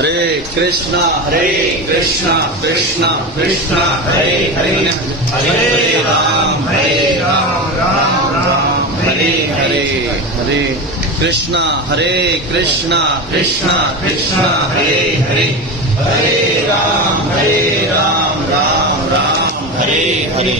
हरे कृष्णा कृष्णा कृष्णा हरे हरे, हरे राम राम राम हरे हरे, हरे कृष्णा कृष्णा कृष्णा हरे हरे, हरे राम राम राम हरे हरे।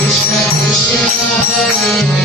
Krishna Krishna Hare Krishna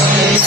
Hare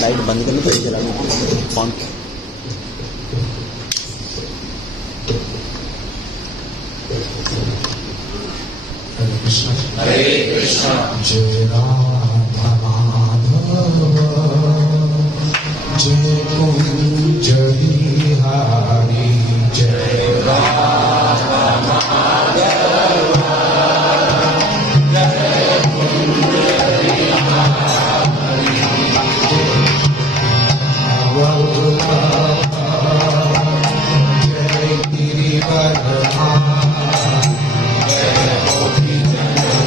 light बंद करनी पड़ेगी चलाने फोन हरे कृष्णा जय राधा माधव जय कुंज बिहारी जय राधा माधव जय कुंज बिहारी जय गिरिवरधारी जय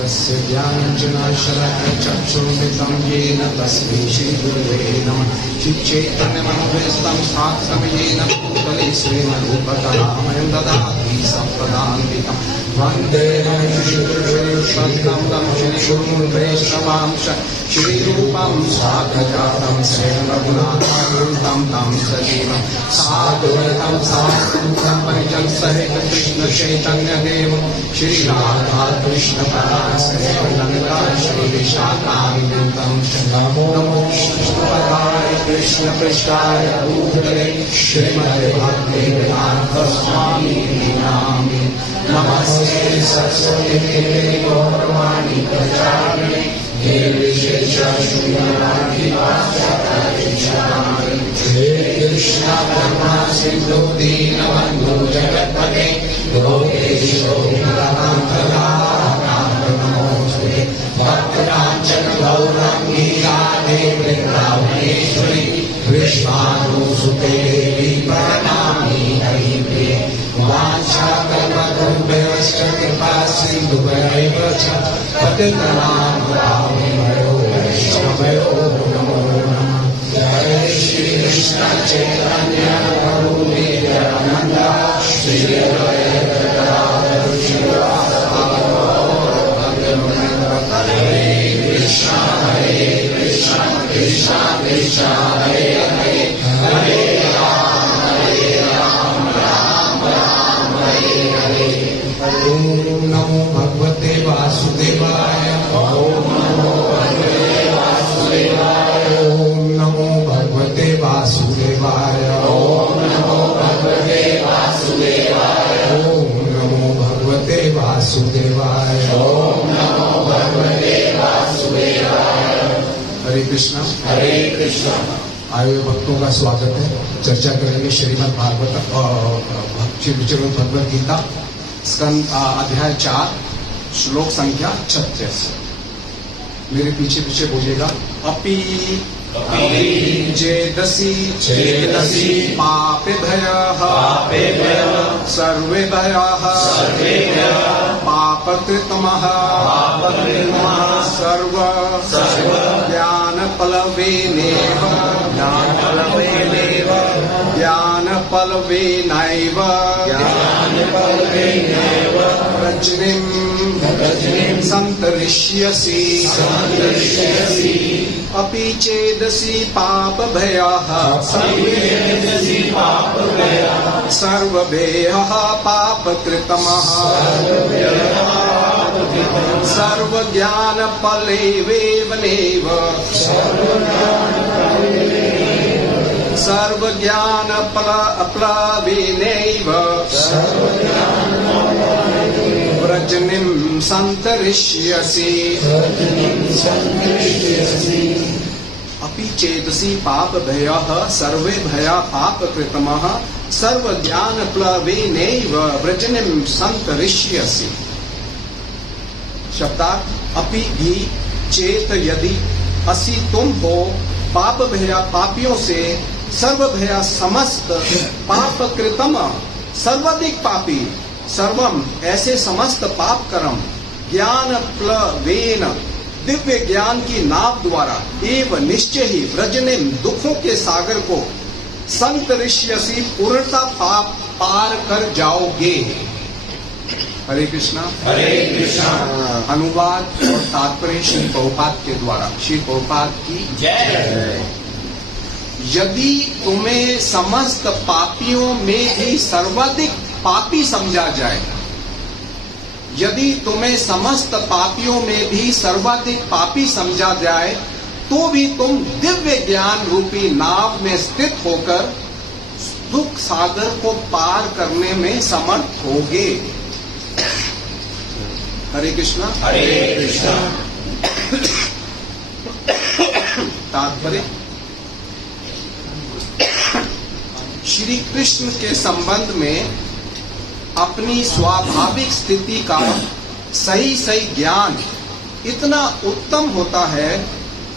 ब्रज तस्य ज्ञानाञ्जनशलाकया चक्षुर्मिलितं येन तस्मै श्रीगुरुवे नमः। चिच्चैतन्यमनोभीष्टं स्थापितं येन भूतले स्वेन रूपकलामयं ददाति सम्पदान्वितं वन्देऽहं श्रीगुरुं श्रीगुरुर्वैष्णवांश श्रीरूपं साग्रजातं श्रीरघुनाथं तं सजीवं साद्वैतं साधुतं परिजन सहित कृष्ण चैतन्यदेवं श्रीराधा कृष्ण पराशरनन्दा श्री विशाखान्वितं नमो नमो कृष्णपदाय कृष्ण पृष्ठाय भूतले श्रीमते भक्ति वेदांत स्वामी नामे नमस्ते सरस्वती देवे गौरवाणी प्रचारिणे हे विशेष शून्यवादी हे कृष्ण करुणा सिंधु दीनबंधु जगत्पते गोपेशो नमोस्तुते भक्तकांचन गौरांगी राधे वृंदावनेश्वरी कृष्णानुसुते देवी प्रणमामि हरिप्रिये वाञ्छाकल्पतरुभ्यश्च कृपा सिन्धुभ्यैव च पतितानां पावनेभ्यो वैष्णवेभ्यो नमो नमः। जय श्री कृष्ण चैतन्य प्रभु नित्यानंद श्री अद्वैत गदाधर श्रीवासादि हरे कृष्ण कृष्ण कृष्ण हरे हरे हरे राम राम राम हरे हरे। ओम नमो भगवते वासुदेवाय ओम नमो भगवते वासुदेवाय ओम नमो भगवते वासुदेवाय ओम नमो भगवते वासुदेवाय ओम नमो भगवते वासुदेवाय ओम नमो भगवते वासुदेवाय। हरे कृष्ण आए हुए भक्तों का स्वागत है। चर्चा करेंगे श्रीमद् भागवत श्रीमद् भगवद गीता स्कंद अध्याय 4 श्लोक संख्या 36। मेरे पीछे पीछे बोलिएगा। अपि चेदसि पापेभ्यः सर्वेभ्यः पापकृतमः सर्व ज्ञानपलवेनेव रजनीं सन्तरिष्यसि अपि चेदसि पापभयः सर्वभयः पापकृतमः सर्वज्ञानफलेवेवनेव सर्वज्ञानप्लवेनैव व्रजनीं सन्तरिष्यसि अपि चेदसि पापभयः सर्वे भया पापकृतमः सर्वज्ञानप्लवेनैव व्रजनीं सन्तरिष्यसि। शब्दार्थ अपि भी चेत यदि असि तुम हो पाप भया पापियों से सर्व भया समस्त पाप कृतम सर्वाधिक पापी सर्वम ऐसे समस्त पाप कर्म ज्ञान प्लवेन दिव्य ज्ञान की नाव द्वारा एवं निश्चय ही व्रजने दुखों के सागर को संतरिष्यसि पूर्णता पाप पार कर जाओगे। हरे कृष्णा। अनुवाद और तात्पर्य श्री प्रभुपाद के द्वारा। श्री प्रभुपाद की जय। यदि तुम्हें समस्त पापियों में भी सर्वाधिक पापी समझा जाए, यदि तुम्हें समस्त पापियों में भी सर्वाधिक पापी समझा जाए, तो भी तुम दिव्य ज्ञान रूपी नाव में स्थित होकर दुख सागर को पार करने में समर्थ होगे। हरे कृष्णा। तात्पर्य श्री कृष्ण के संबंध में अपनी स्वाभाविक स्थिति का सही ज्ञान इतना उत्तम होता है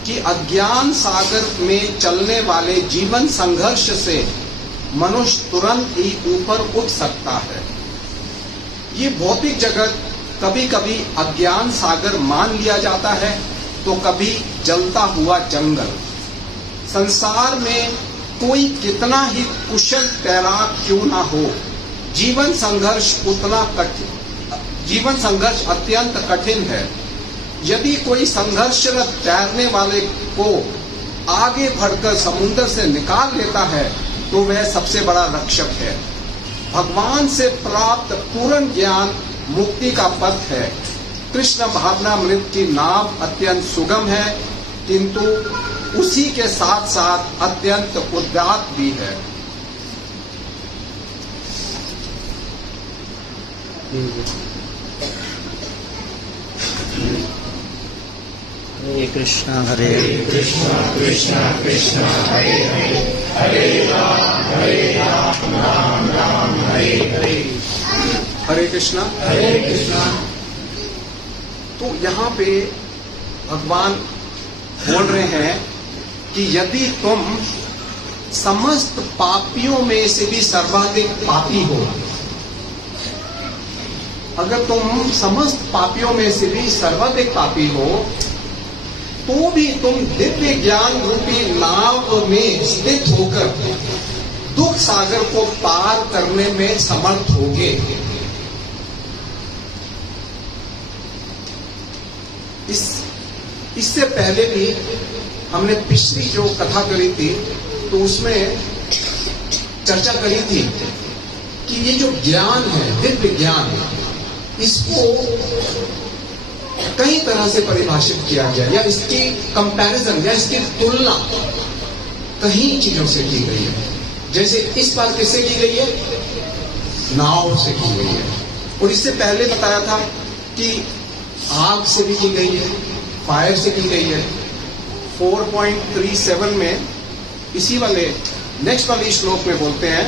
कि अज्ञान सागर में चलने वाले जीवन संघर्ष से मनुष्य तुरंत ही ऊपर उठ सकता है। ये भौतिक जगत कभी कभी अज्ञान सागर मान लिया जाता है तो कभी जलता हुआ जंगल। संसार में कोई कितना ही कुशल तैराक क्यों ना हो, जीवन संघर्ष अत्यंत कठिन है। यदि कोई संघर्षरत तैरने वाले को आगे बढ़कर समुद्र से निकाल लेता है तो वह सबसे बड़ा रक्षक है। भगवान से प्राप्त पूर्ण ज्ञान मुक्ति का पथ है। कृष्ण भावनामृत की नाव अत्यंत सुगम है, किंतु उसी के साथ साथ अत्यंत उदात्त भी है। हरे कृष्णा हरे कृष्णा कृष्णा कृष्णा हरे हरे हरे राम राम राम हरे हरे। हरे कृष्णा। तो यहाँ पे भगवान बोल रहे हैं कि यदि तुम समस्त पापियों में से भी सर्वाधिक पापी हो, अगर तुम समस्त पापियों में से भी सर्वाधिक पापी हो, तो भी तुम दिव्य ज्ञान रूपी नाव में स्थित होकर दुख सागर को पार करने में समर्थ होगे। इससे पहले भी हमने पिछली जो कथा करी थी तो उसमें चर्चा करी थी कि ये जो ज्ञान है, दिव्य ज्ञान, इसको कई तरह से परिभाषित किया गया, या इसकी कंपैरिजन या इसकी तुलना कई चीजों से की गई है। जैसे इस बार किससे की गई है? नाव से की गई है। और इससे पहले बताया था कि आग से भी की गई है, फायर से की गई है। 4.37 में इसी वाले नेक्स्ट वाले श्लोक में बोलते हैं,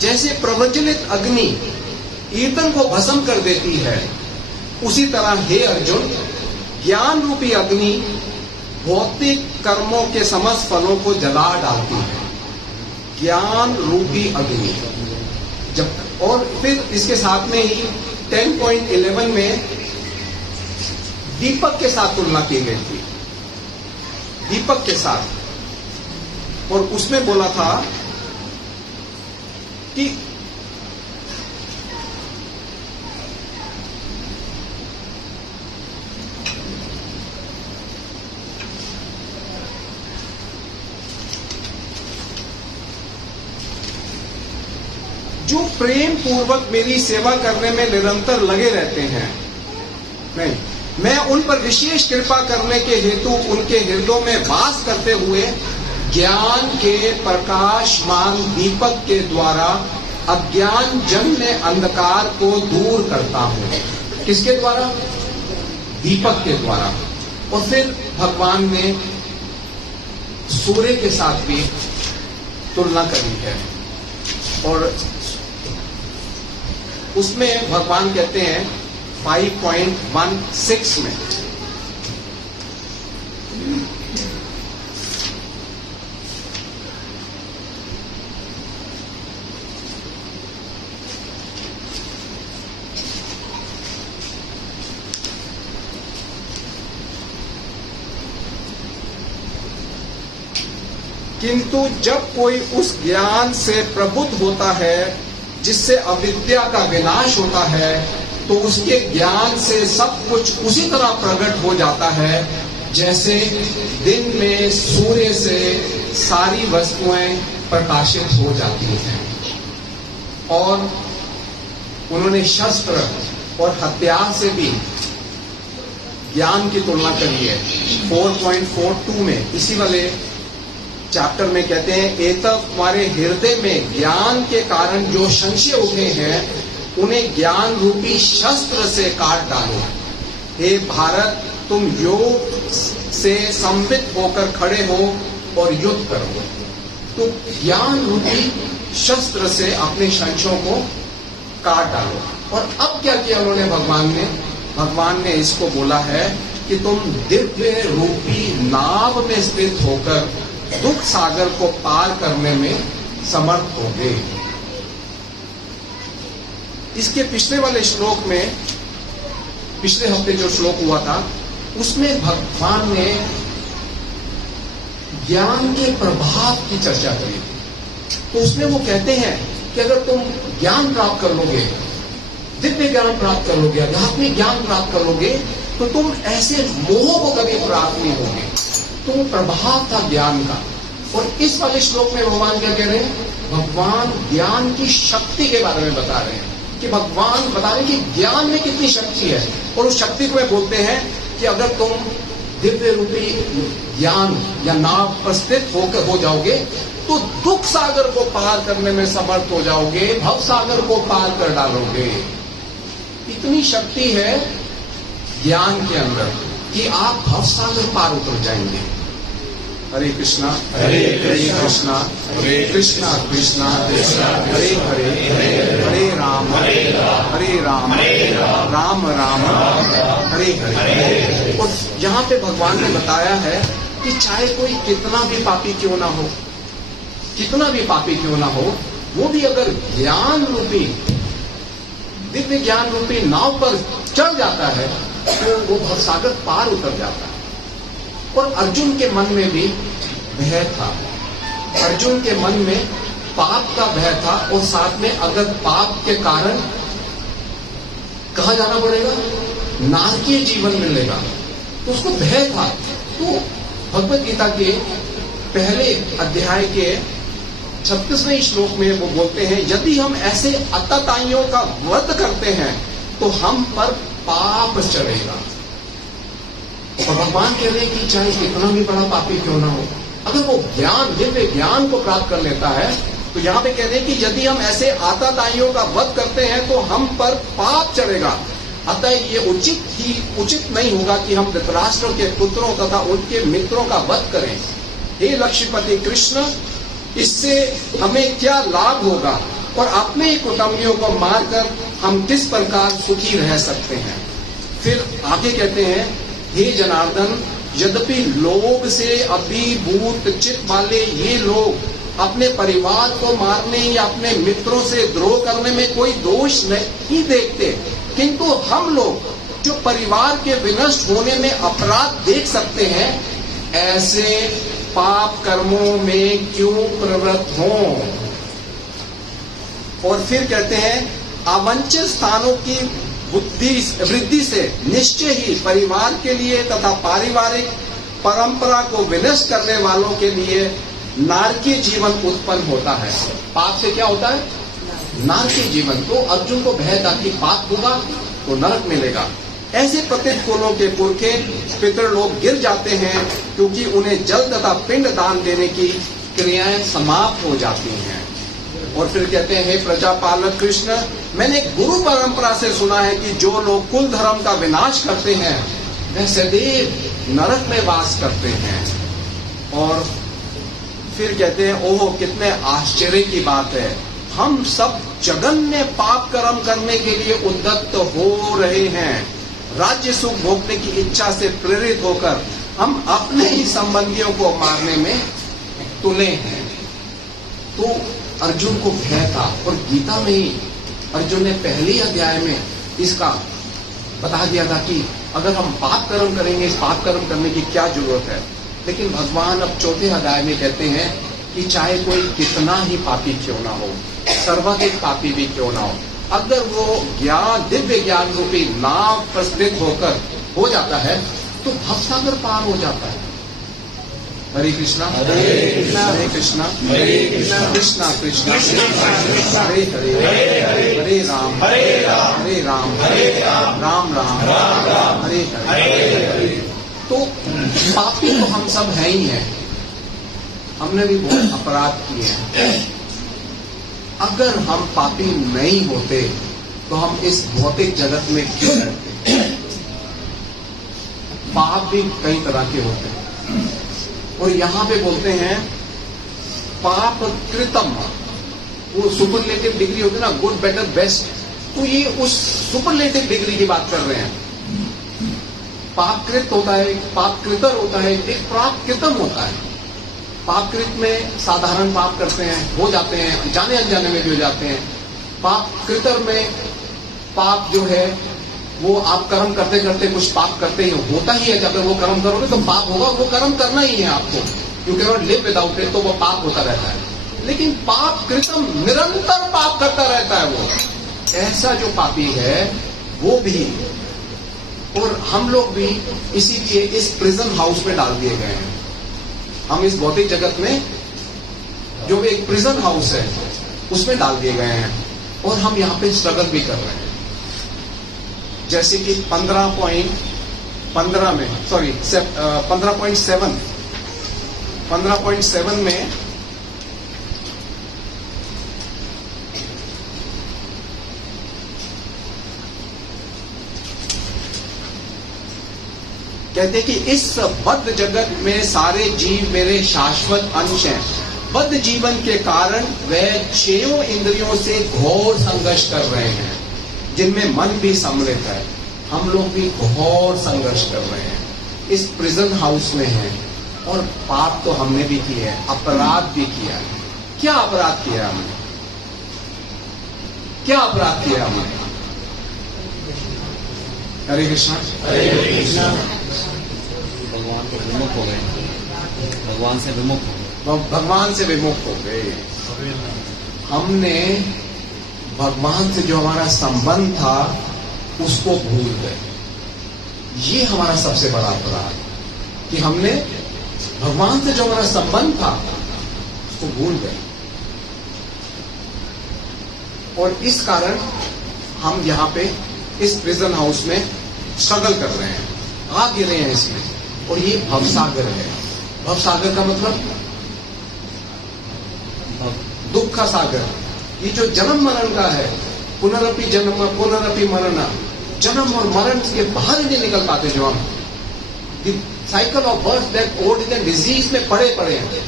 जैसे प्रज्वलित अग्नि ईंधन को भस्म कर देती है, उसी तरह हे अर्जुन, ज्ञान रूपी अग्नि भौतिक कर्मों के समस्त फलों को जला डालती है। ज्ञान रूपी अग्नि जब, और फिर इसके साथ में ही 10.11 में दीपक के साथ तुलना की गई थी, दीपक के साथ। और उसमें बोला था कि जो प्रेम पूर्वक मेरी सेवा करने में निरंतर लगे रहते हैं, मैं उन पर विशेष कृपा करने के हेतु उनके हृदयों में वास करते हुए ज्ञान के प्रकाशमान दीपक के द्वारा अज्ञान जन्य अंधकार को दूर करता हूं। किसके द्वारा? दीपक के द्वारा। और फिर भगवान ने सूर्य के साथ भी तुलना करी है, और उसमें भगवान कहते हैं 5.16 में, किंतु जब कोई उस ज्ञान से प्रबुद्ध होता है जिससे अविद्या का विनाश होता है, तो उसके ज्ञान से सब कुछ उसी तरह प्रकट हो जाता है जैसे दिन में सूर्य से सारी वस्तुएं प्रकाशित हो जाती हैं। और उन्होंने शस्त्र और हथियार से भी ज्ञान की तुलना करी है। 4.42 में इसी वाले चैप्टर में कहते हैं, एतव तुम्हारे हृदय में ज्ञान के कारण जो संशय उठे हैं, उन्हें ज्ञान रूपी शस्त्र से काट डालो। हे भारत, तुम योग से संवित होकर खड़े हो और युद्ध करो। तो ज्ञान रूपी शस्त्र से अपने संशयों को काट डालो। और अब क्या किया उन्होंने? भगवान ने इसको बोला है कि तुम दिव्य रूपी नाव में स्थित होकर दुख सागर को पार करने में समर्थ होगे। इसके पिछले वाले श्लोक में पिछले हफ्ते जो श्लोक हुआ था उसमें भगवान ने ज्ञान के प्रभाव की चर्चा करी थी। तो उसमें वो कहते हैं कि अगर तुम ज्ञान प्राप्त कर लोगे, दिव्य ज्ञान प्राप्त कर लोगे, आध्यात्मिक ज्ञान प्राप्त कर लोगे, तो तुम ऐसे मोह को कभी प्राप्त नहीं होगे। तो प्रभाव था ज्ञान का। और इस वाले श्लोक में भगवान क्या कह रहे हैं? भगवान ज्ञान की शक्ति के बारे में बता रहे हैं कि भगवान बता रहे हैं कि ज्ञान में कितनी शक्ति है। और उस शक्ति को बोलते हैं कि अगर तुम दिव्य रूपी ज्ञान या नाव पर स्थित होकर हो जाओगे तो दुख सागर को पार करने में समर्थ हो जाओगे, भव सागर को पार कर डालोगे। इतनी शक्ति है ज्ञान के अंदर कि आप भव सागर पार उतर जाएंगे। हरे कृष्णा हरे कृष्णा कृष्णा कृष्णा हरे हरे हरे राम राम राम हरे हरे। और यहाँ पे भगवान ने बताया है कि चाहे कोई कितना भी पापी क्यों ना हो, कितना भी पापी क्यों ना हो, वो भी अगर ज्ञान रूपी दिव्य ज्ञान रूपी नाव पर चढ़ जाता है तो वो भवसागर पार उतर जाता है। और अर्जुन के मन में भी भय था, अर्जुन के मन में पाप का भय था। और साथ में अगर पाप के कारण कहाँ जाना पड़ेगा, नारकीय जीवन मिलेगा, तो उसको भय था। तो भगवत गीता के पहले अध्याय के 36वें श्लोक में वो बोलते हैं, यदि हम ऐसे अत्याचारियों का वध करते हैं तो हम पर पाप चढ़ेगा। और भगवान कह रहे हैं कि चाहे कितना भी बड़ा पापी क्यों ना हो, अगर वो ज्ञान दिव्य ज्ञान को प्राप्त कर लेता है तो यहाँ पे कह रहे हैं कि यदि हम ऐसे आताताइयों का वध करते हैं तो हम पर पाप चढ़ेगा। अतः ये उचित नहीं होगा कि हम धृतराष्ट्र के पुत्रों तथा उनके मित्रों का वध करें। हे लक्ष्मीपति कृष्ण, इससे हमें क्या लाभ होगा और अपने कुटुंबियों को मारकर हम किस प्रकार सुखी रह सकते हैं। फिर आगे कहते हैं, हे जनार्दन, यद्यपि लोभ से अभिभूत चित्त वाले ये लोग अपने परिवार को मारने या अपने मित्रों से द्रोह करने में कोई दोष नहीं देखते, किंतु हम लोग जो परिवार के विनष्ट होने में अपराध देख सकते हैं, ऐसे पाप कर्मों में क्यों प्रवृत्त हों। और फिर कहते हैं, अवंचित स्थानों की वृद्धि से निश्चय ही परिवार के लिए तथा पारिवारिक परंपरा को विनष्ट करने वालों के लिए नारकीय जीवन उत्पन्न होता है। पाप से क्या होता है? नारकीय जीवन। तो अर्जुन को भय था कि पाप होगा तो नरक मिलेगा। ऐसे प्रतिकूलों के पुरखे पितर लोग गिर जाते हैं क्योंकि उन्हें जल तथा पिंड दान देने की क्रियाएं समाप्त हो जाती हैं। और फिर कहते हैं, हे प्रजापालक कृष्ण, मैंने गुरु परंपरा से सुना है कि जो लोग कुल धर्म का विनाश करते हैं वह सदैव नरक में वास करते हैं। और फिर कहते हैं, ओह कितने आश्चर्य की बात है, हम सब जघन्य पाप कर्म करने के लिए उद्यत हो रहे हैं। राज्य सुख भोगने की इच्छा से प्रेरित होकर हम अपने ही संबंधियों को मारने में तुले हैं। तो अर्जुन को भय था। और गीता में ही अर्जुन ने पहले अध्याय में इसका बता दिया था कि अगर हम पाप कर्म करेंगे, इस पाप कर्म करने की क्या जरूरत है। लेकिन भगवान अब चौथे अध्याय में कहते हैं कि चाहे कोई कितना ही पापी क्यों ना हो, सर्वाधिक पापी भी क्यों ना हो, अगर वो ज्ञान दिव्य ज्ञान रूपी नाव पर स्थित होकर हो जाता है तो भवसागर पार हो जाता है। हरे कृष्णा हरे कृष्णा कृष्णा कृष्णा हरे हरे हरे राम राम राम हरे हरे। तो पापी तो हम सब हैं ही हैं, हमने भी बहुत अपराध किए हैं। अगर हम पापी नहीं होते तो हम इस भौतिक जगत में क्यों रहते। पाप भी कई तरह के होते हैं। और यहां पे बोलते हैं पाप कृतम, वो सुपरलेटिव डिग्री होती है ना, गुड बेटर बेस्ट। तो ये उस सुपरलेटिव डिग्री की बात कर रहे हैं। पापकृत होता है, पापकृतर होता है, एक पापकृतम होता है। पापकृत में साधारण पाप करते हैं, हो जाते हैं, जाने अनजाने में भी हो जाते हैं। पापकृतर में पाप जो है वो आप कर्म करते करते कुछ पाप करते ही होता ही है। जब वो कर्म करोगे तो पाप होगा, वो कर्म करना ही है आपको। You can not live without it, तो वो पाप होता रहता है। लेकिन पाप कृतम, निरंतर पाप करता रहता है वो, ऐसा जो पापी है वो भी, और हम लोग भी इसीलिए इस प्रिजन हाउस में डाल दिए गए हैं। हम इस भौतिक जगत में जो भी एक प्रिजन हाउस है उसमें डाल दिए गए हैं, और हम यहां पे स्ट्रगल भी कर रहे हैं। जैसे कि 15.15 में, सॉरी 15.7 में कहते कि इस बद्ध जगत में सारे जीव मेरे शाश्वत अंश हैं। बद्ध जीवन के कारण वे 6 इंद्रियों से घोर संघर्ष कर रहे हैं, जिनमें मन भी सम्मिलित है। हम लोग भी घोर संघर्ष कर रहे हैं, इस प्रिजन हाउस में हैं। और पाप तो हमने भी किया है, अपराध भी किया है। क्या अपराध किया हमने? क्या अपराध किया हमने? हरे कृष्णा, हरे कृष्णा। भगवान को विमुख हो गए, भगवान से विमुख हो गए, भगवान से विमुख हो गए। हमने भगवान से जो हमारा संबंध था उसको भूल गए। ये हमारा सबसे बड़ा अपराध कि हमने भगवान से जो हमारा संबंध था उसको भूल गए, और इस कारण हम यहां पे इस प्रिजन हाउस में स्ट्रगल कर रहे हैं, आ गिरे हैं इसमें। और ये भवसागर है। भवसागर का मतलब दुख का सागर। ये जो जन्म मरण का है, पुनरपि जन्म पुनरपि मरण, जन्म और मरण के बाहर ही नहीं निकल पाते। जो हम cycle of birth, death, old and disease में पड़े हैं,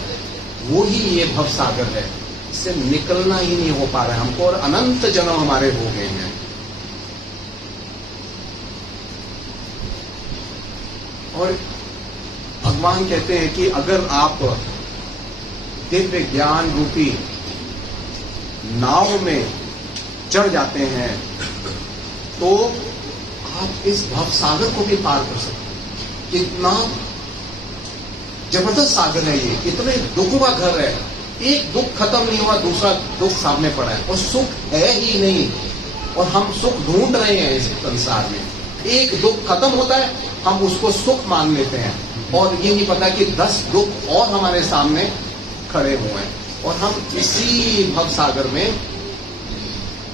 वो ही ये भवसागर है। इससे निकलना ही नहीं हो पा रहा है हमको, और अनंत जन्म हमारे हो गए हैं। और भगवान कहते हैं कि अगर आप दिव्य ज्ञान रूपी नाव में चढ़ जाते हैं तो आप इस भवसागर को भी पार कर सकते हैं। इतना जबरदस्त सागर है ये, इतने दुखों का घर है। एक दुख खत्म नहीं हुआ, दूसरा दुख सामने पड़ा है, और सुख है ही नहीं। और हम सुख ढूंढ रहे हैं इस संसार में। एक दुख खत्म होता है, हम उसको सुख मान लेते हैं, और ये नहीं पता कि 10 दुख और हमारे सामने खड़े हुए हैं। और हम इसी भवसागर में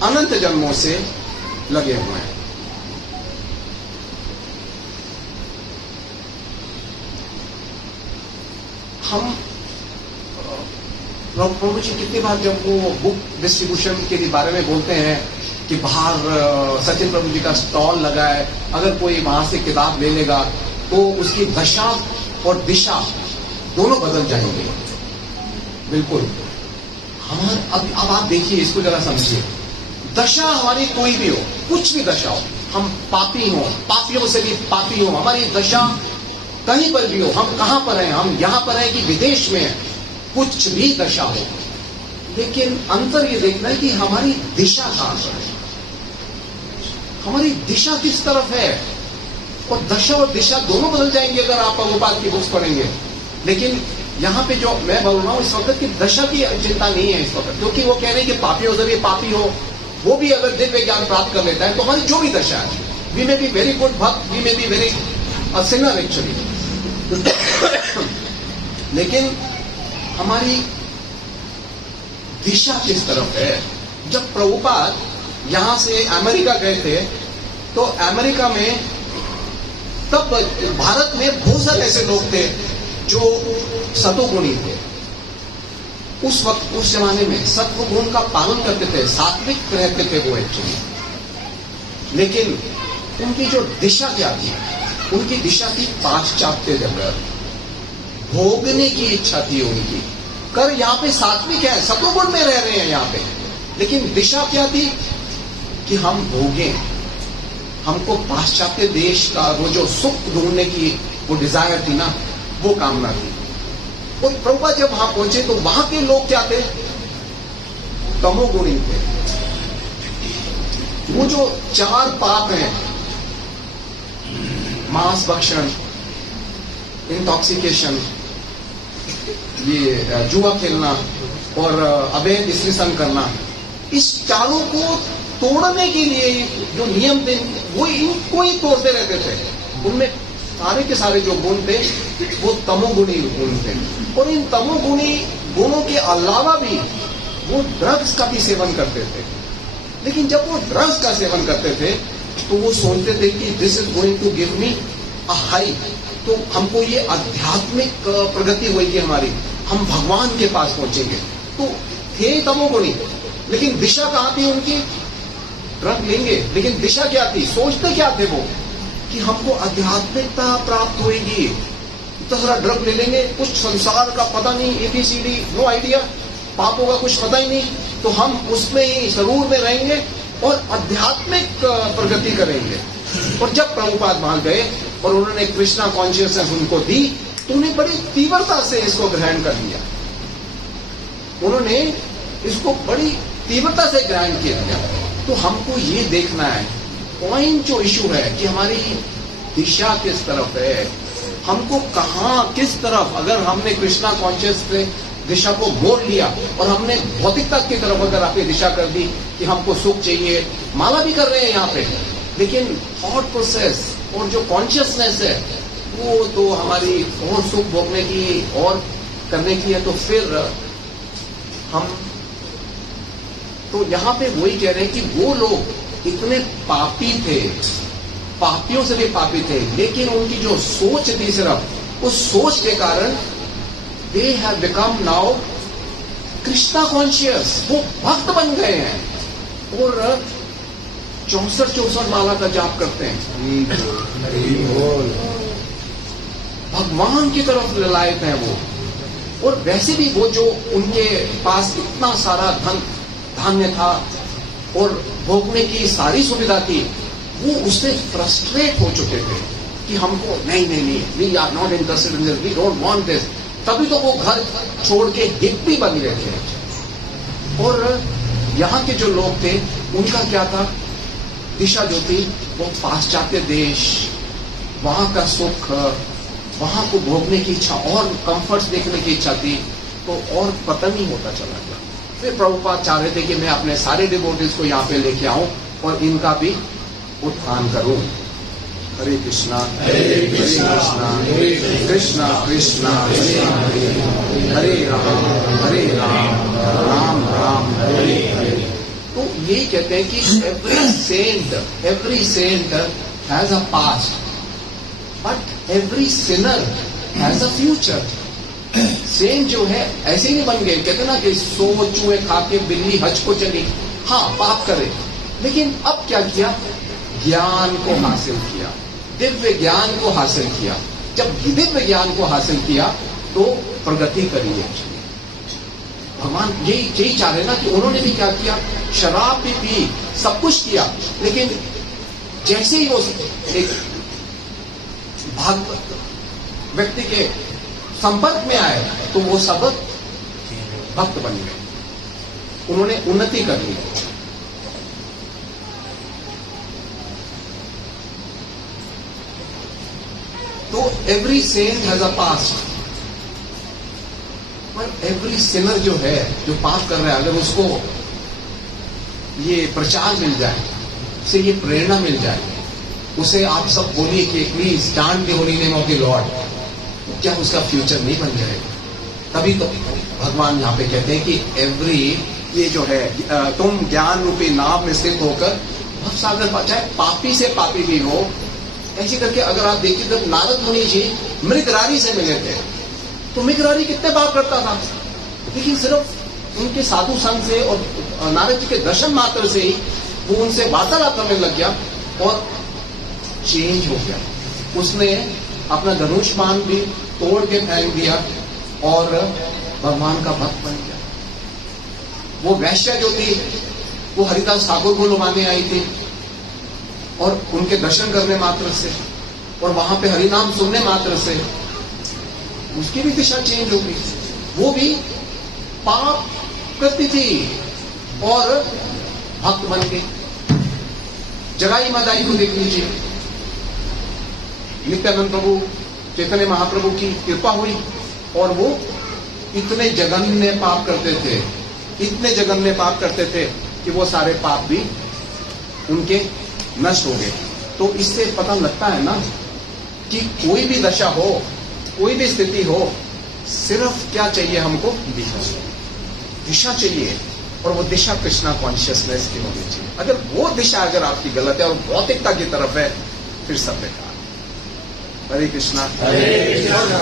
अनंत जन्मों से लगे हुए हैं। हम प्रभु जी कितनी बार जब वो बुक डिस्ट्रीब्यूशन के बारे में बोलते हैं कि बाहर सचिन प्रभु जी का स्टॉल लगा है, अगर कोई वहां से किताब ले लेगा तो उसकी दशा और दिशा दोनों बदल जाएंगे। बिल्कुल। अब आप देखिए, इसको जरा समझिए। दशा हमारी कोई भी हो, कुछ भी दशा हो, हम पापी हो, पापियों से भी पापी हो, हमारी दशा कहीं पर भी हो, हम कहां पर हैं, हम यहां पर हैं कि विदेश में हैं, कुछ भी दशा हो, लेकिन अंतर ये देखना है कि हमारी दिशा कहां पर है, हमारी दिशा किस तरफ है। और दशा और दिशा दोनों बदल जाएंगे अगर आप प्रभुपाद की बुक्स पढ़ेंगे। लेकिन यहां पे जो मैं बोल रहा हूं इस वक्त की दशा की चिंता नहीं है इस वक्त, क्योंकि वो कह रहे हैं कि पापी हो, जब ये पापी हो वो भी अगर दिव्य ज्ञान प्राप्त कर लेता है तो हमारी जो भी दशा है, we may be very good bhakt, we may be very sinner actually, लेकिन हमारी दिशा किस तरफ है। जब प्रभुपाद यहां से अमेरिका गए थे तो अमेरिका में तब भारत में बहुत सारे ऐसे लोग थे जो सतोगुणी थे। उस वक्त, उस जमाने में सत्व गुण का पालन करते थे, सात्विक रहते थे वो एक्चुअली। लेकिन उनकी जो दिशा क्या थी, उनकी दिशा थी पाश्चात्य जगत, भोगने की इच्छा थी उनकी। कर यहां पे सात्विक है, सत्वगुण में रह रहे हैं यहां पे, लेकिन दिशा क्या थी कि हम भोगें। हमको पाश्चात्य देश का वो जो सुख ढूंढने की वो डिजायर थी ना, वो कामना थी। और प्रभुपाद जब वहां पहुंचे तो वहां के लोग क्या थे, तमोगुणी थे। वो जो 4 पाप हैं, मांस भक्षण, इंटॉक्सिकेशन, ये जुआ खेलना और अवैध स्त्री संग करना, इस चारों को तोड़ने के लिए जो नियम थे वो इनको ही तोड़ते रहते थे। उनमें सारे के सारे जो गुण थे वो तमोगुणी गुण थे, और इन तमोगुणी गुणों के अलावा भी वो ड्रग्स का भी सेवन करते थे। लेकिन जब वो ड्रग्स का सेवन करते थे तो वो सोचते थे कि this is going to give me a high, तो हमको ये आध्यात्मिक प्रगति होगी हमारी, हम भगवान के पास पहुंचेंगे। तो थे तमोगुणी, लेकिन दिशा कहां थी उनकी? ड्रग लेंगे, लेकिन दिशा क्या थी? सोचते क्या थे वो कि हमको आध्यात्मिकता प्राप्त होगी, तो जरा ड्रग ले लेंगे, कुछ संसार का पता नहीं, एबीसीडी नो आइडिया, पापों का कुछ पता ही नहीं, तो हम उसमें ही जरूर में रहेंगे और आध्यात्मिक प्रगति करेंगे। और जब प्रभुपाद वहां गए और उन्होंने कृष्णा कॉन्शियसनेस उनको दी, तो उन्हें बड़ी तीव्रता से इसको ग्रहण कर लिया, उन्होंने इसको बड़ी तीव्रता से ग्रहण किया। तो हमको ये देखना है, पॉइंट जो इशू है कि हमारी दिशा किस तरफ है, हमको कहां किस तरफ, अगर हमने कृष्णा कॉन्शियस से दिशा को मोड़ लिया और हमने भौतिकता की तरफ अगर अपनी दिशा कर दी कि हमको सुख चाहिए, माला भी कर रहे हैं यहाँ पे, लेकिन थॉट प्रोसेस और जो कॉन्शियसनेस है वो तो हमारी और सुख भोगने की और करने की है, तो फिर हम तो यहाँ पे वही कह रहे हैं कि वो लोग इतने पापी थे, पापियों से भी पापी थे, लेकिन उनकी जो सोच थी सिर्फ उस सोच के कारण they have become now Krishna conscious, वो भक्त बन गए हैं और 64 माला का जाप करते हैं, भगवान की तरफ ललायत है वो। और वैसे भी वो जो उनके पास इतना सारा धान्य था और भोगने की सारी सुविधा थी, वो उससे फ्रस्ट्रेट हो चुके थे कि हमको नहीं, we are not interested in this, we don't want this. तभी तो वो घर छोड़ के हिप्पी बन गए थे। और यहाँ के जो लोग थे उनका क्या था, दिशा जो थी वो पाश्चात्य देश, वहां का सुख, वहां को भोगने की इच्छा और कंफर्ट्स देखने की इच्छा थी, तो और पतन ही होता चला गया। फिर प्रभुपाद चाह रहे थे कि मैं अपने सारे डिवोटीज को यहाँ पे लेके आऊं और इनका भी उत्थान करूं। हरे कृष्णा कृष्णा कृष्णा कृष्णा हरे राम राम राम हरे हरे। तो यही कहते हैं कि every saint has a past, but every sinner has a future. Saint जो है ऐसे नहीं बन गए, कहते ना कि 100 चूहे खा के बिल्ली हज को चली, हाँ पाप करे, लेकिन अब क्या किया, ज्ञान को हासिल किया, दिव्य ज्ञान को हासिल किया। जब दिव्य ज्ञान को हासिल किया तो प्रगति करी है। भगवान यही चाह रहे ना कि उन्होंने भी क्या किया, शराब भी पी, सब कुछ किया, लेकिन जैसे ही वो एक भागवत व्यक्ति के संपर्क में आए तो वो सब भक्त बन गए, उन्होंने उन्नति कर ली। तो every saint has a past, पर एवरी सिनर जो है, जो पाप कर रहा है, अगर उसको ये प्रचार मिल जाए, उसे ये प्रेरणा मिल जाए, उसे आप सब बोलिए कि please stand the holy name of the Lord, क्या उसका फ्यूचर नहीं बन जाएगा? तभी तो भगवान यहाँ पे कहते हैं कि एवरी, ये जो है तुम ज्ञान रूपी नाव में स्थित होकर भव सागर, चाहे पापी से पापी भी हो, ऐसे करके अगर आप देखिए, जब नारद मुनि जी मृगरारी से मिले थे तो मृगरारी कितने पाप करता था, लेकिन सिर्फ उनके साधु संग से और नारद जी के दर्शन मात्र से ही वो उनसे वार्तालाप करने लग गया और चेंज हो गया। उसने अपना धनुष बाण भी तोड़ के फेंक दिया और भगवान का भक्त बन गया। वो वैश्या जो थी वो हरिदास ठाकुर को लुभाने आई थी और उनके दर्शन करने मात्र से और वहां पे हरिनाम सुनने मात्र से उसकी भी दिशा चेंज हो गई। वो भी पाप करती थी और भक्त बन गई। जगाई मादाई को देख लीजिए, नित्यानंद प्रभु, चैतन्य महाप्रभु की कृपा हुई और वो इतने जघन्य पाप करते थे, इतने जघन्य पाप करते थे कि वो सारे पाप भी उनके नष्ट हो गए। तो इससे पता लगता है ना कि कोई भी दशा हो, कोई भी स्थिति हो, सिर्फ क्या चाहिए हमको? दिशा चाहिए, और वो दिशा कृष्णा कॉन्शियसनेस की होनी चाहिए। अगर वो दिशा अगर आपकी गलत है और भौतिकता की तरफ है, फिर सब बेकार। हरे कृष्णा।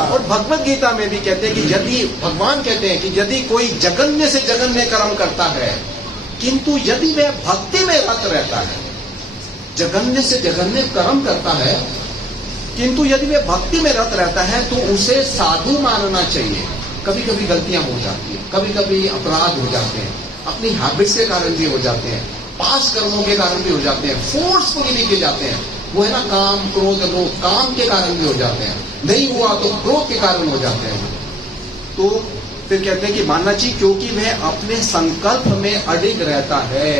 और भगवत गीता में भी कहते हैं कि यदि, भगवान कहते हैं कि यदि कोई जघन्य से जघन्य कर्म करता है, किंतु यदि वह भक्ति में रत रहता है, जघन्य से जघन्य कर्म करता है, किंतु यदि वह भक्ति में रत रहता है, तो उसे साधु मानना चाहिए। कभी कभी गलतियां हो जाती हैं, कभी कभी अपराध हो जाते हैं, अपनी हैबिट्स के कारण भी हो जाते हैं, पास कर्मों के कारण भी हो जाते हैं, फोर्सफुली भी किए जाते हैं। वो है ना काम, क्रोध, लोभ, काम के कारण भी हो जाते हैं, नहीं हुआ तो क्रोध के कारण हो जाते हैं। तो फिर कहते हैं कि मानना चाहिए, क्योंकि वह अपने संकल्प में अडिग रहता है।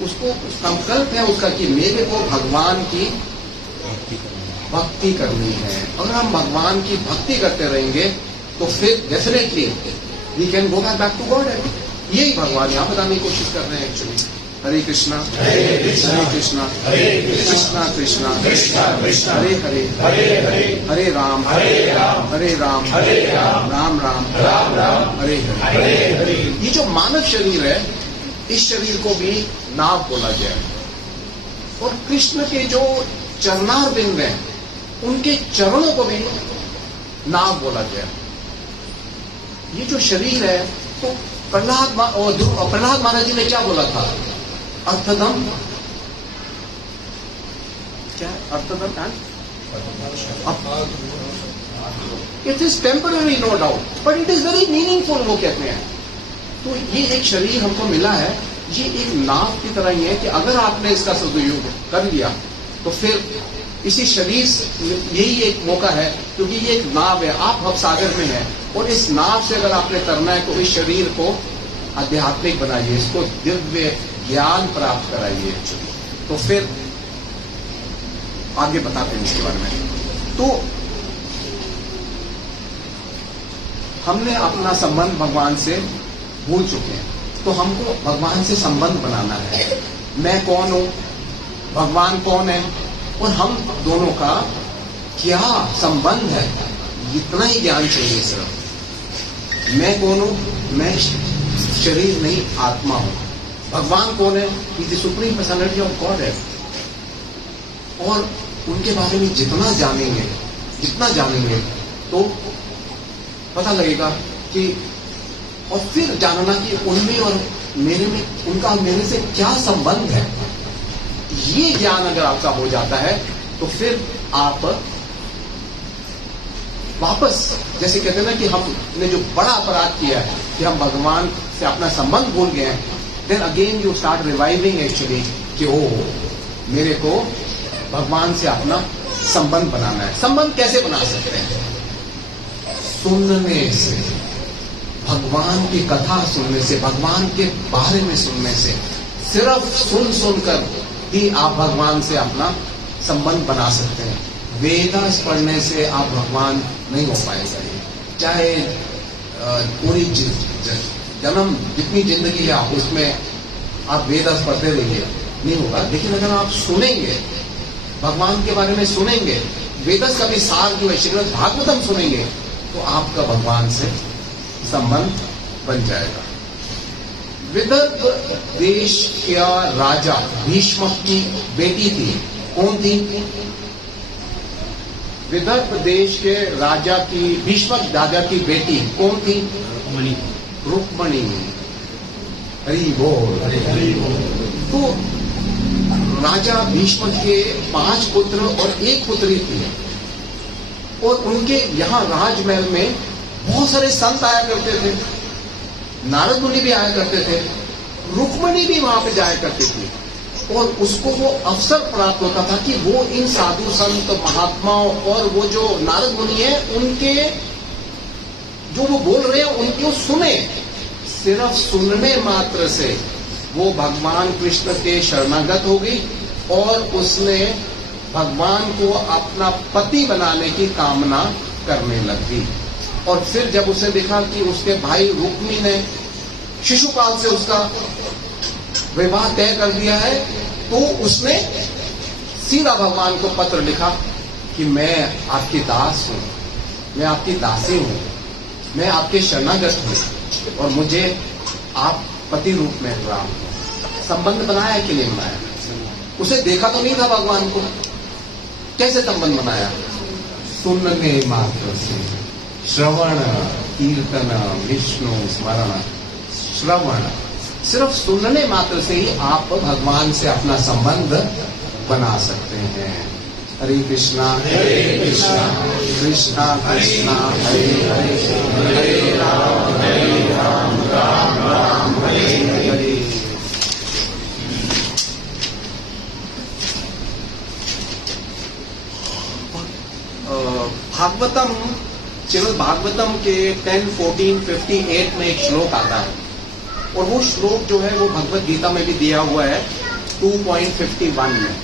उसको संकल्प है उसका कि मेरे को भगवान की भक्ति करनी है। अगर हम भगवान की भक्ति करते रहेंगे तो फिर definitely we can go back to God. यही भगवान यहाँ बताने की कोशिश कर रहे हैं एक्चुअली। हरे कृष्णा, हरे कृष्णा, कृष्णा कृष्णा, हरे हरे, हरे राम, हरे राम, राम राम, हरे हरे। ये जो मानव शरीर है, इस शरीर को भी नाव बोला गया है। और कृष्ण के जो चरणारविंद हैं, उनके चरणों को भी नाव बोला गया है। ये जो शरीर है, तो प्रहलाद महाराज जी ने क्या बोला था? अर्थदम, क्या अर्थदम? It is temporary no doubt, but it is very meaningful, वो कहते हैं। तो ये एक शरीर हमको मिला है, ये एक नाव की तरह ही है कि अगर आपने इसका सदुपयोग कर लिया तो फिर इसी शरीर, यही एक मौका है, क्योंकि ये एक नाव है, आप भवसागर में हैं, और इस नाव से अगर आपने तरना है तो इस शरीर को आध्यात्मिक बनाइए, इसको दिव्य ज्ञान प्राप्त कराइए। तो फिर आगे बताते हैं इसके बारे में। तो हमने अपना संबंध भगवान से भूल चुके हैं, तो हमको भगवान से संबंध बनाना है। मैं कौन हूं, भगवान कौन है, और हम दोनों का क्या संबंध है, इतना ही ज्ञान चाहिए सिर्फ। मैं कौन हूं? मैं शरीर नहीं, आत्मा हूं। भगवान कौन है? Is the supreme personality of God है। और उनके बारे में जितना जानेंगे तो पता लगेगा कि, और फिर जानना कि उनमें और मेरे में, उनका मेरे से क्या संबंध है। ये ज्ञान अगर आपका हो जाता है तो फिर आप वापस, जैसे कहते हैं ना कि हमने जो बड़ा अपराध किया है कि हम भगवान से अपना संबंध भूल गए हैं, then again you start reviving actually कि ओ मेरे को भगवान से अपना संबंध बनाना है। संबंध कैसे बना सकते हैं? सुनने से, भगवान की कथा सुनने से, भगवान के बारे में सुनने से। सिर्फ सुनकर ही आप भगवान से अपना संबंध बना सकते हैं। वेदास पढ़ने से आप भगवान नहीं हो पाएगा। चाहे पूरी जन्म जितनी जिंदगी है आप उसमें आप वेदास पढ़ते रहिए, नहीं होगा। लेकिन अगर आप सुनेंगे, भगवान के बारे में सुनेंगे, वेदास का भी सार जो है श्रीमद् भागवतम सुनेंगे, तो आपका भगवान से संबंध बन जाएगा। विदर्भ देश का राजा भीष्म की बेटी थी। कौन थी? विदर्भ देश के राजा की, भीष्म राजा की बेटी कौन थी? रुक्मणी। हरि बोल। तो राजा भीष्म के 5 पुत्र और 1 पुत्री थी, और उनके यहाँ राजमहल में बहुत सारे संत आया करते थे, नारद मुनि भी आया करते थे, रुक्मणी भी वहां पे जाया करती थी। और उसको वो अवसर प्राप्त होता था कि वो इन साधु संत महात्माओं और वो जो नारद मुनि है उनके जो वो बोल रहे हैं उनको सुने। सिर्फ सुनने मात्र से वो भगवान कृष्ण के शरणागत हो गई और उसने भगवान को अपना पति बनाने की कामना करने लगी। और फिर जब उसे देखा कि उसके भाई रुक्मी ने शिशुपाल से उसका विवाह तय कर दिया है, तो उसने सीधा भगवान को पत्र लिखा कि मैं आपकी दास हूं, मैं आपकी दासी हूं, मैं आपके शरणागत हूं और मुझे आप पति रूप में रहा हूं। संबंध बनाया कि नहीं बनाया? उसे देखा तो नहीं था भगवान को, कैसे संबंध बनाया? सुनने मात्र से, श्रवण कीर्तन विष्णु स्मरण। श्रवण, सिर्फ सुनने मात्र से ही आप भगवान से अपना संबंध बना सकते हैं। हरे कृष्णा कृष्णा कृष्णा हरे हरे, हरे राम राम राम हरे हरे। भागवतम, श्रीमद् भागवतम के 10, 14, 58 में एक श्लोक आता है, और वो श्लोक जो है वो भगवत गीता में भी दिया हुआ है 2.51 में,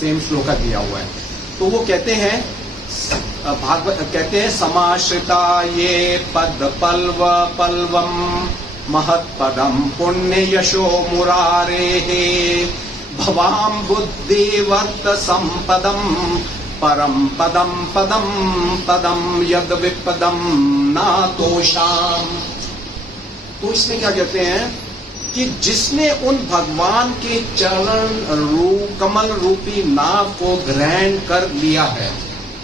सेम श्लोका दिया हुआ है। तो वो कहते हैं, कहते हैं समाश्रिता ये पद पल्व पल्वम महत्पदम पुण्य यशो मुरारे भवाम बुद्धिवर्त संपदम परम पदम पदम पदम यद विपदम नातोषाम। तो इसमें क्या कहते हैं कि जिसने उन भगवान के चरण कमल रूपी नाव को ग्रहण कर लिया है,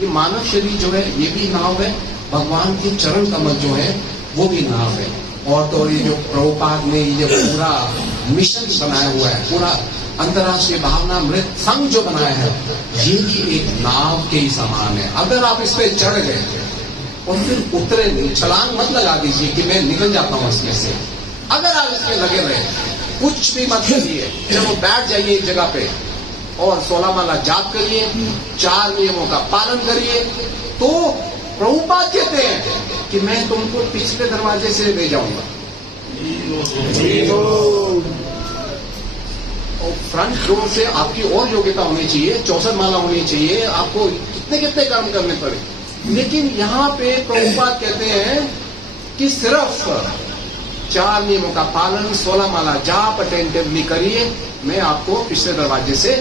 ये मानव शरीर जो है ये भी नाव है, भगवान के चरण कमल जो है वो भी नाव है। और तो ये जो प्रभुपाद ने ये पूरा मिशन बनाया हुआ है, पूरा अंतर्राष्ट्रीय भावना मृत संघ जो बनाया है, ये भी एक नाव के ही समान है। अगर आप इस पे चढ़ गए और फिर उतरे नहीं, छलांग मत लगा दीजिए कि मैं निकल जाता हूं इसमें से। अगर आप इसमें लगे रहे, कुछ भी मत करिए, जब वो बैठ जाइए एक जगह पे और 16 माला जाप करिए, 4 नियमों का पालन करिए, तो प्रभुपाद कहते हैं कि मैं तुमको पिछले दरवाजे से ले जाऊंगा। और फ्रंट डोर से आपकी और योग्यता होनी चाहिए, 64 माला होनी चाहिए, आपको कितने कितने कर्म करने पड़े। लेकिन यहाँ पे प्रभुपाद कहते हैं कि सिर्फ 4 नियमों का पालन, 16 माला जाप अटेंटिवली करिए, मैं आपको पिछले दरवाजे से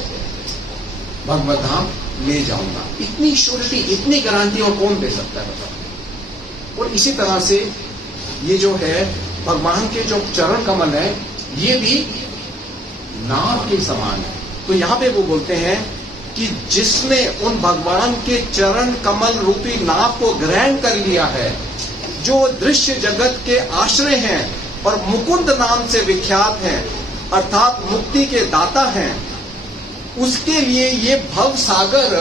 भगवत धाम ले जाऊंगा। इतनी श्योरिटी, इतनी गारंटी और कौन दे सकता है बताओ। और इसी तरह से ये जो है भगवान के जो चरण कमल है, ये भी नाव के समान है। तो यहाँ पे वो बोलते हैं कि जिसने उन भगवान के चरण कमल रूपी नाव को ग्रहण कर लिया है, जो दृश्य जगत के आश्रय हैं और मुकुंद नाम से विख्यात हैं, अर्थात मुक्ति के दाता हैं, उसके लिए ये भव सागर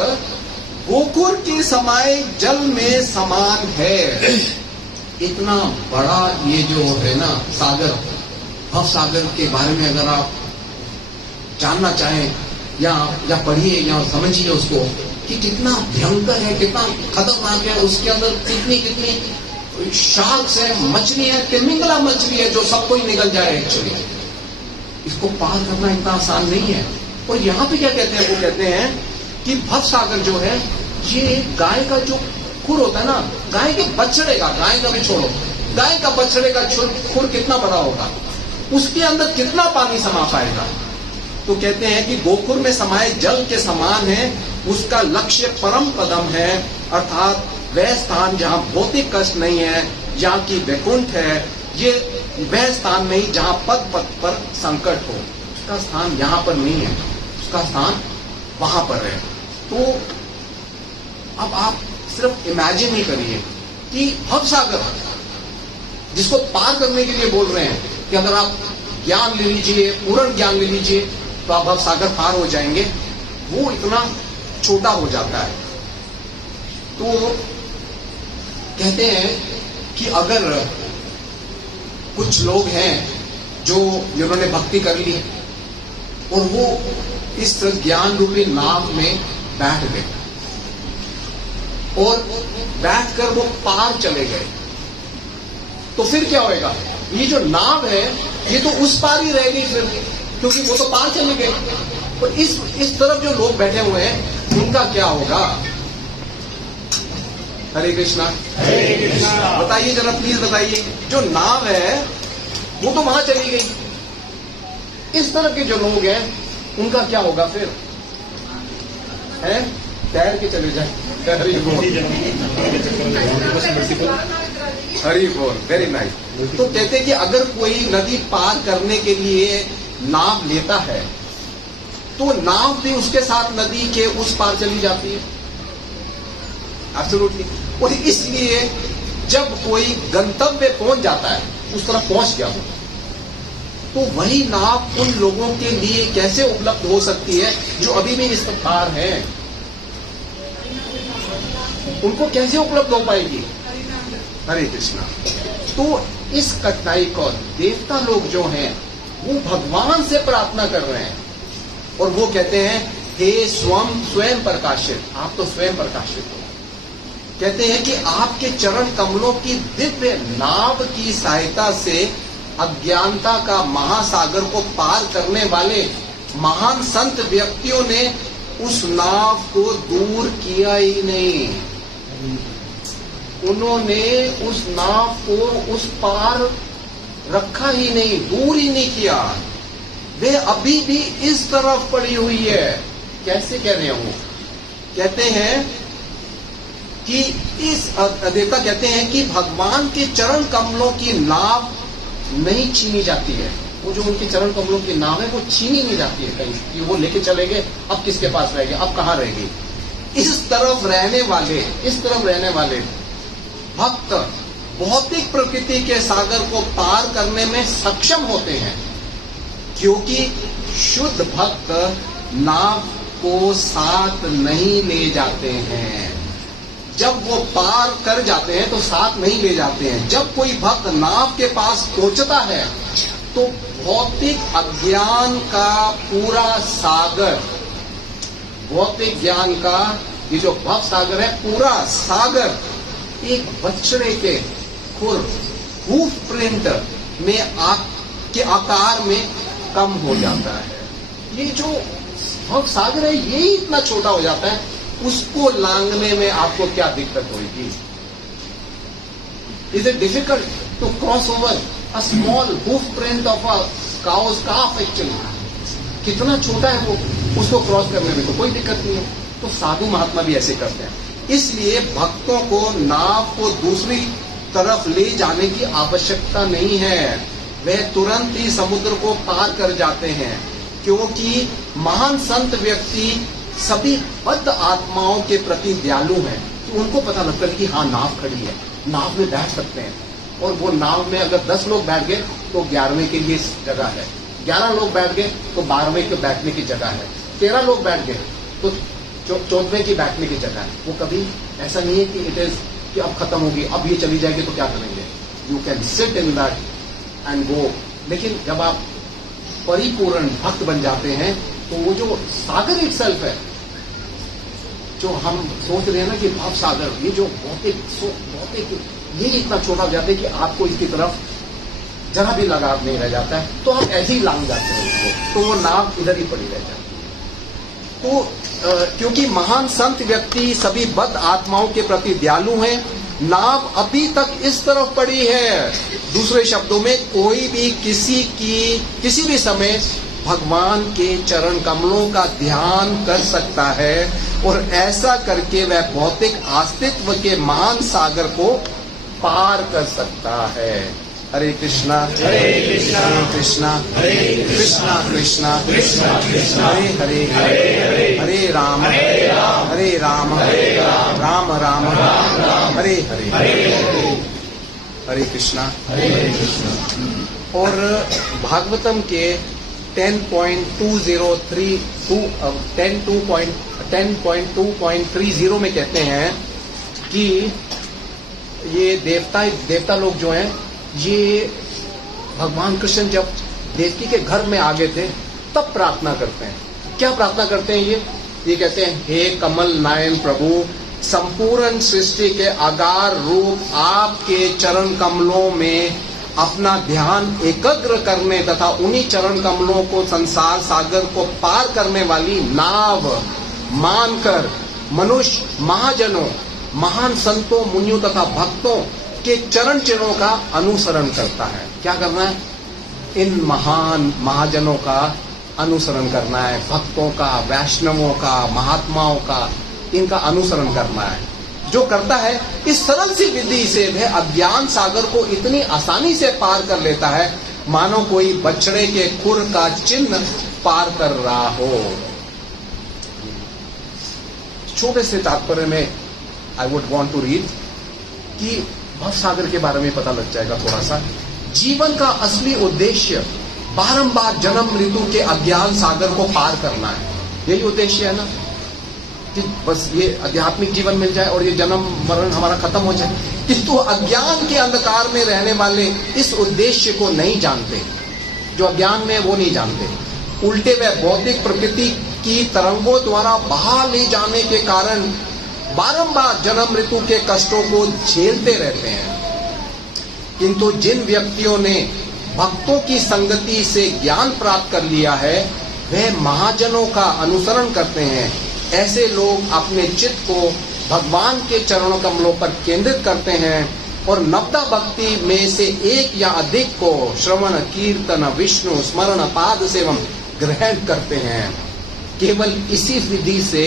गोकुर के समाये जल में समान है। इतना बड़ा ये जो है ना सागर, भव सागर के बारे में अगर आप जानना चाहें या पढ़िए या समझिए उसको कि कितना भयंकर है, कितना खतरनाक है, उसके अंदर कितनी कितनी शार्क्स है, मछली है, तिमिंगला मछली है जो सबको ही निकल जाए एक्चुअली। इसको पार करना इतना आसान नहीं है। और यहाँ पे क्या कहते हैं, वो कहते हैं कि भव सागर जो है ये गाय का जो खुर होता है ना, गाय के बछड़े का, गाय का भी छोड़ो, गाय का बछड़े का खुर कितना बड़ा होगा, उसके अंदर कितना पानी समा पाएगा। तो कहते हैं कि गोकुर में समाये जल के समान है, उसका लक्ष्य परम पदम है, अर्थात वह स्थान जहां भौतिक कष्ट नहीं है, जहां की वैकुंठ है, ये वह स्थान नहीं जहां पद पद पर संकट हो। उसका स्थान यहां पर नहीं है, उसका स्थान वहां पर है। तो अब आप सिर्फ इमेजिन ही करिए कि भव सागर जिसको पार करने के लिए बोल रहे हैं कि अगर आप ज्ञान ले लीजिए, पूर्ण ज्ञान ले लीजिए, तो आप भव सागर पार हो जाएंगे, वो इतना छोटा हो जाता है। तो कहते हैं कि अगर कुछ लोग हैं जो जिन्होंने भक्ति कर ली और वो इस ज्ञान रूपी नाव में बैठ गए और बैठकर वो पार चले गए, तो फिर क्या होएगा? ये जो नाव है ये तो उस पार ही रह गई फिर, क्योंकि वो तो पार चले गए। और इस तरफ जो लोग बैठे हुए हैं उनका क्या होगा? हरे कृष्णा। बताइए जरा, प्लीज बताइए। जो नाव है वो तो वहां चली गई। इस तरह के जो लोग हैं उनका क्या होगा फिर? है तैर के चले जाए। हरी बोल, वेरी नाइस। तो कहते हैं कि अगर कोई नदी पार करने के लिए नाव लेता है तो नाव भी उसके साथ नदी के उस पार चली जाती है। एब्सोल्युटली। और इसलिए जब कोई गंतव्य पहुंच जाता है, उस तरफ पहुंच गया हो, तो वही नाव उन लोगों के लिए कैसे उपलब्ध हो सकती है जो अभी भी इस पार हैं? उनको कैसे उपलब्ध हो पाएगी? हरे कृष्णा। तो इस कठिनाई को देवता लोग जो हैं वो भगवान से प्रार्थना कर रहे हैं और वो कहते हैं, हे स्वयं प्रकाशित, आप तो स्वयं प्रकाशित हो। कहते हैं कि आपके चरण कमलों की दिव्य नाव की सहायता से अज्ञानता का महासागर को पार करने वाले महान संत व्यक्तियों ने उस नाव को दूर किया ही नहीं। उन्होंने उस नाव को उस पार रखा ही नहीं, दूर ही नहीं किया। वे अभी भी इस तरफ पड़ी हुई है। कैसे कह रहे हो? कहते हैं कि इस देवता कहते हैं कि भगवान के चरण कमलों की नाव नहीं छीनी जाती है। वो जो उनके चरण कमलों की नाव है वो छीनी नहीं जाती है कहीं कि वो लेके चले गए, अब किसके पास रहेगी, अब कहां रहेगी। इस तरफ रहने वाले भक्त भौतिक प्रकृति के सागर को पार करने में सक्षम होते हैं, क्योंकि शुद्ध भक्त नाव को साथ नहीं ले जाते हैं। जब वो पार कर जाते हैं तो साथ नहीं ले जाते हैं। जब कोई भक्त नाव के पास पहुंचता है तो भौतिक अज्ञान का पूरा सागर, भौतिक ज्ञान का ये जो भव सागर है, पूरा सागर एक बछड़े के खुर हूफ प्रिंट में के आकार में कम हो जाता है। ये जो भव सागर है ये ही इतना छोटा हो जाता है, उसको लांघने में आपको क्या दिक्कत होगी? Is it difficult to cross over a small hoof print of a cow's calf? Actually कितना छोटा है वो, उसको क्रॉस करने में तो कोई दिक्कत नहीं है। तो साधु महात्मा भी ऐसे करते हैं। इसलिए भक्तों को नाव को दूसरी तरफ ले जाने की आवश्यकता नहीं है। वह तुरंत ही समुद्र को पार कर जाते हैं, क्योंकि महान संत व्यक्ति सभी बद्ध आत्माओं के प्रति दयालु हैं। तो उनको पता लगता है कि हाँ, नाव खड़ी है, नाव में बैठ सकते हैं। और वो नाव में अगर 10 लोग बैठ गए तो 11वें के लिए जगह है, 11 लोग बैठ गए तो 12वें के बैठने की जगह है, 13 लोग बैठ गए तो 14वें की बैठने की जगह है। वो कभी ऐसा नहीं है कि इट इज कि अब खत्म होगी, अब ये चली जाएगी तो क्या करेंगे। You can sit in that and go. लेकिन जब आप परिपूर्ण भक्त बन जाते हैं तो वो जो सागर इटसेल्फ है, जो हम सोच रहे हैं ना कि भाव सागर, ये जो भौतिक ये इतना छोटा हो जाता है कि आपको इसकी तरफ जरा भी लगाव नहीं रह जाता है, तो आप ऐसे ही लांग जाते हैं उसको, तो वो नाव इधर ही पड़ी रह जाती है। तो क्योंकि महान संत व्यक्ति सभी बद्ध आत्माओं के प्रति दयालु हैं, नाव अभी तक इस तरफ पड़ी है। दूसरे शब्दों में, कोई भी किसी भी समय भगवान के चरण कमलों का ध्यान कर सकता है और ऐसा करके वह भौतिक अस्तित्व के महान सागर को पार कर सकता है। हरे कृष्णा हरे कृष्णा कृष्णा हरे कृष्णा कृष्णा कृष्णा कृष्णा हरे हरे हरे हरे हरे राम हरे राम राम राम हरे हरे हरे हरे कृष्णा। हरे कृष्णा। और भागवतम के 10.230 में कहते हैं कि ये देवता लोग जो हैं, ये भगवान कृष्ण जब देवकी के घर में आ गए थे तब प्रार्थना करते हैं। क्या प्रार्थना करते हैं ये कहते हैं, हे कमल नयन प्रभु, संपूर्ण सृष्टि के आगार रूप आपके चरण कमलों में अपना ध्यान एकाग्र करने तथा उन्हीं चरण कमलों को संसार सागर को पार करने वाली नाव मानकर मनुष्य महाजनों, महान संतों, मुनियों तथा भक्तों के चरण चिन्हों का अनुसरण करता है। क्या करना है? इन महान महाजनों का अनुसरण करना है, भक्तों का, वैष्णवों का, महात्माओं का, इनका अनुसरण करना है। जो करता है इस सरल सी विधि से वह अज्ञान सागर को इतनी आसानी से पार कर लेता है मानो कोई बछड़े के खुर का चिन्ह पार कर रहा हो। छोटे से तात्पर्य में I would want to read कि भव सागर के बारे में पता लग जाएगा थोड़ा सा। जीवन का असली उद्देश्य बारंबार जन्म ऋतु के अज्ञान सागर को पार करना है। यही उद्देश्य है ना, कि बस ये आध्यात्मिक जीवन मिल जाए और ये जन्म मरण हमारा खत्म हो जाए। किंतु अज्ञान के अंधकार में रहने वाले इस उद्देश्य को नहीं जानते। जो अज्ञान में वो नहीं जानते, उल्टे वे भौतिक प्रकृति की तरंगों द्वारा बहा ले जाने के कारण बारंबार जन्म ऋतु के कष्टों को झेलते रहते हैं। किंतु जिन व्यक्तियों ने भक्तों की संगति से ज्ञान प्राप्त कर लिया है वह महाजनों का अनुसरण करते हैं। ऐसे लोग अपने चित्त को भगवान के चरणों कमलों पर केंद्रित करते हैं और नवदा भक्ति में से एक या अधिक को श्रवण, कीर्तन, विष्णु स्मरण, पाद सेवन ग्रहण करते हैं। केवल इसी विधि से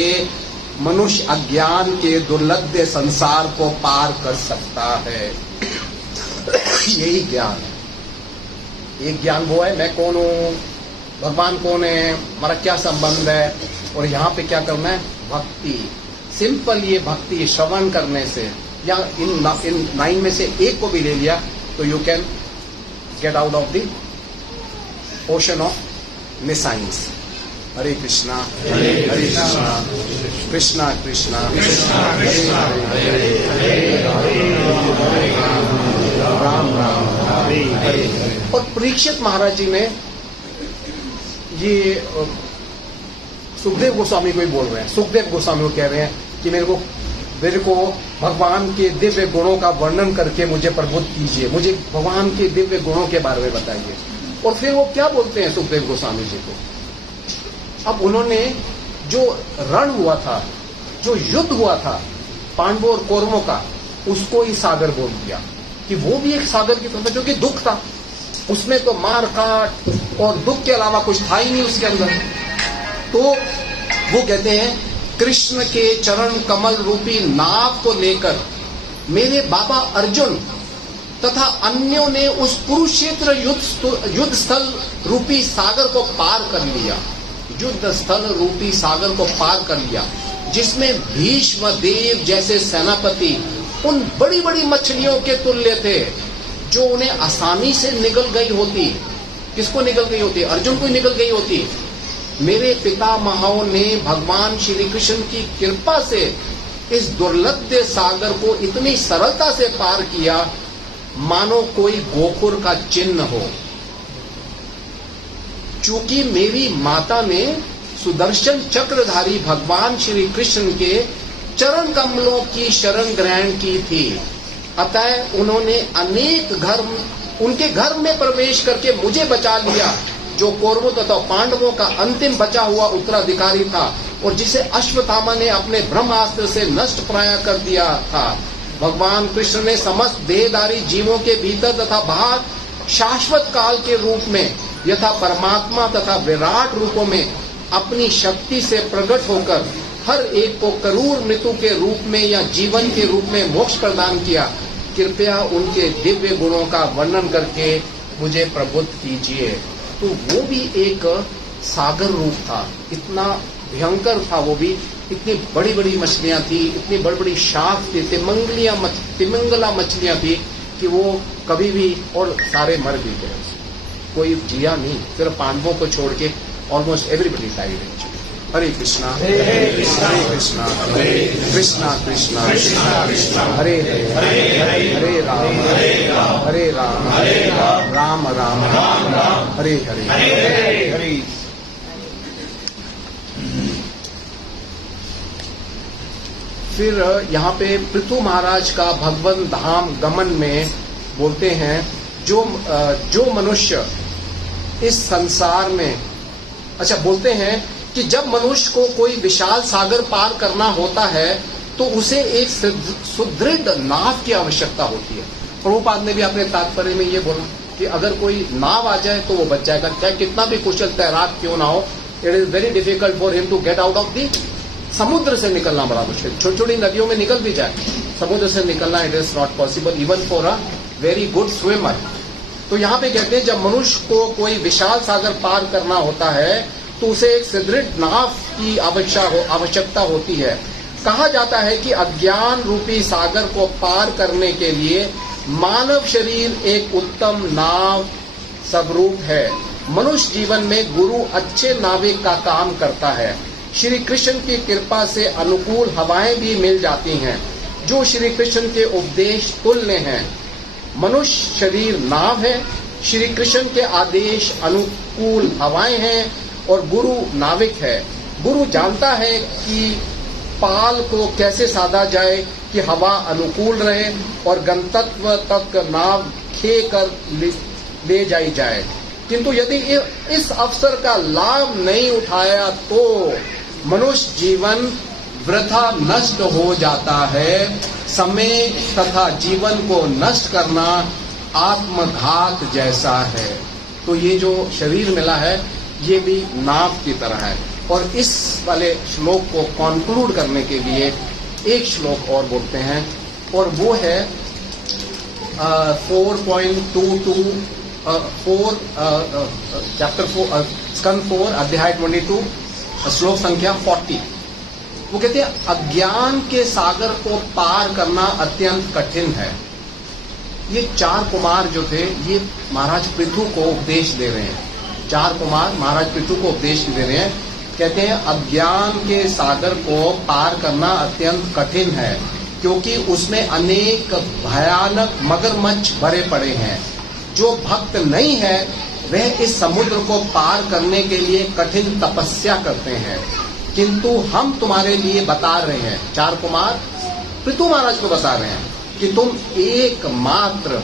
मनुष्य अज्ञान के दुर्लभ संसार को पार कर सकता है। यही ज्ञान, एक ज्ञान वो है, मैं कौन हूँ, भगवान कौन है, हमारा क्या संबंध है, और यहाँ पे क्या करना है? भक्ति। सिंपल ये भक्ति श्रवण करने से, या इन 9 में से एक को भी ले लिया तो you can get out of the ocean of nescience. Hare Krishna Hare Krishna, Krishna Krishna Ram Ram Hare Hare. और परीक्षित महाराज जी ने ये सुखदेव गोस्वामी को ही बोल रहे हैं। सुखदेव गोस्वामी को कह रहे हैं कि मेरे को भगवान के दिव्य गुणों का वर्णन करके मुझे प्रबुद्ध कीजिए, मुझे भगवान के दिव्य गुणों के बारे में बताइए। और फिर वो क्या बोलते हैं सुखदेव गोस्वामी जी को? अब उन्होंने जो रण हुआ था, जो युद्ध हुआ था पांडवों और कौरवों का, उसको ही सागर बोल दिया कि वो भी एक सागर की तरह, जो कि दुख था। उसमें तो मार काट और दुख के अलावा कुछ था ही नहीं उसके अंदर। तो वो कहते हैं कृष्ण के चरण कमल रूपी नाव को लेकर मेरे बाबा अर्जुन तथा अन्यों ने उस कुरुक्षेत्र युद्ध स्थल रूपी सागर को पार कर लिया। युद्ध स्थल रूपी सागर को पार कर लिया, जिसमें भीष्म देव जैसे सेनापति उन बड़ी बड़ी मछलियों के तुल्य थे जो उन्हें आसानी से निगल गई होती। किसको निगल गई होती? अर्जुन को निगल गई होती। मेरे पितामहों ने भगवान श्री कृष्ण की कृपा से इस दुर्लभ सागर को इतनी सरलता से पार किया मानो कोई गोखुर का चिन्ह हो। चूंकि मेरी माता ने सुदर्शन चक्रधारी भगवान श्री कृष्ण के चरण कमलों की शरण ग्रहण की थी, अतः उन्होंने उनके घर में प्रवेश करके मुझे बचा लिया, जो कौरवों तथा पांडवों का अंतिम बचा हुआ उत्तराधिकारी था और जिसे अश्वत्थामा ने अपने ब्रह्मास्त्र से नष्ट प्राय कर दिया था। भगवान कृष्ण ने समस्त देहधारी जीवों के भीतर तथा बाहर शाश्वत काल के रूप में यथा परमात्मा तथा विराट रूपों में अपनी शक्ति से प्रकट होकर हर एक को करूर मृत्यु के रूप में या जीवन के रूप में मोक्ष प्रदान किया। कृपया उनके दिव्य गुणों का वर्णन करके मुझे प्रबुद्ध कीजिए। तो वो भी एक सागर रूप था, इतना भयंकर था वो भी। इतनी बड़ी बड़ी मछलियां थी, इतनी बड़ी बड़ी शार्क थी, तिमिंगला मछलियां थी कि वो कभी भी, और सारे मर भी गए, कोई जिया नहीं। सिर्फ पांडवों को छोड़ के ऑलमोस्ट एवरीबडी डाइड। हरे कृष्णा हरे कृष्णा कृष्णा कृष्णा हरे हरे राम राम राम हरे हरे। फिर यहाँ पे पृथु महाराज का भगवन धाम गमन में बोलते हैं, जो मनुष्य इस संसार में, अच्छा बोलते हैं कि जब मनुष्य को कोई विशाल सागर पार करना होता है तो उसे एक सुदृढ़ नाव की आवश्यकता होती है। प्रभुपाद ने भी अपने तात्पर्य में ये बोला कि अगर कोई नाव आ जाए तो वो बच जाएगा, चाहे कितना भी कुशल तैराक क्यों ना हो। It is very difficult for him to get out of the, समुद्र से निकलना बड़ा मुश्किल। छोटी छोटी नदियों में निकल भी जाए, समुद्र से निकलना it is not possible even for a very good swimmer. तो यहाँ पे कहते हैं जब मनुष्य को कोई विशाल सागर पार करना होता है तो उसे एक सुदृढ़ नाव की आवश्यकता होती है। कहा जाता है कि अज्ञान रूपी सागर को पार करने के लिए मानव शरीर एक उत्तम नाव स्वरूप है। मनुष्य जीवन में गुरु अच्छे नाविक का काम करता है। श्री कृष्ण की कृपा से अनुकूल हवाएं भी मिल जाती हैं जो श्री कृष्ण के उपदेश तुल्य हैं। मनुष्य शरीर नाव है, श्री कृष्ण के आदेश अनुकूल हवाएं हैं और गुरु नाविक है। गुरु जानता है कि पाल को कैसे साधा जाए कि हवा अनुकूल रहे और गंतव्य तक नाव खे कर ले जाई जाए। किंतु यदि इस अवसर का लाभ नहीं उठाया तो मनुष्य जीवन वृथा नष्ट हो जाता है। समय तथा जीवन को नष्ट करना आत्मघात जैसा है। तो ये जो शरीर मिला है ये भी नाव की तरह है। और इस वाले श्लोक को कॉन्क्लूड करने के लिए एक श्लोक और बोलते हैं और वो है 4.22 चैप्टर 4 स्कंद 4 अध्याय 22 श्लोक संख्या 40। वो कहते हैं अज्ञान के सागर को पार करना अत्यंत कठिन है। ये 4 कुमार जो थे ये महाराज पृथु को उपदेश दे रहे हैं। 4 कुमार महाराज पृथु को उपदेश दे रहे हैं। कहते हैं अज्ञान के सागर को पार करना अत्यंत कठिन है क्योंकि उसमें अनेक भयानक मगरमच्छ भरे पड़े हैं। जो भक्त नहीं है वह इस समुद्र को पार करने के लिए कठिन तपस्या करते हैं। किंतु हम तुम्हारे लिए बता रहे हैं, 4 कुमार पृथु महाराज को बता रहे हैं कि तुम एकमात्र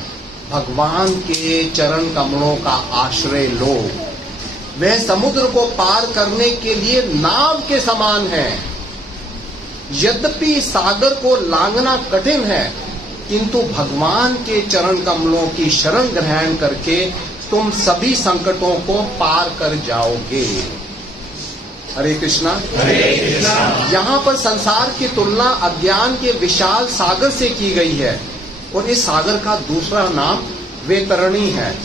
भगवान के चरण कमलों का आश्रय लो। वह समुद्र को पार करने के लिए नाव के समान है। यद्यपि सागर को लांघना कठिन है किंतु भगवान के चरण कमलों की शरण ग्रहण करके तुम सभी संकटों को पार कर जाओगे। हरे कृष्णा। यहाँ पर संसार की तुलना अज्ञान के विशाल सागर से की गई है और इस सागर का दूसरा नाम वैतरणी है।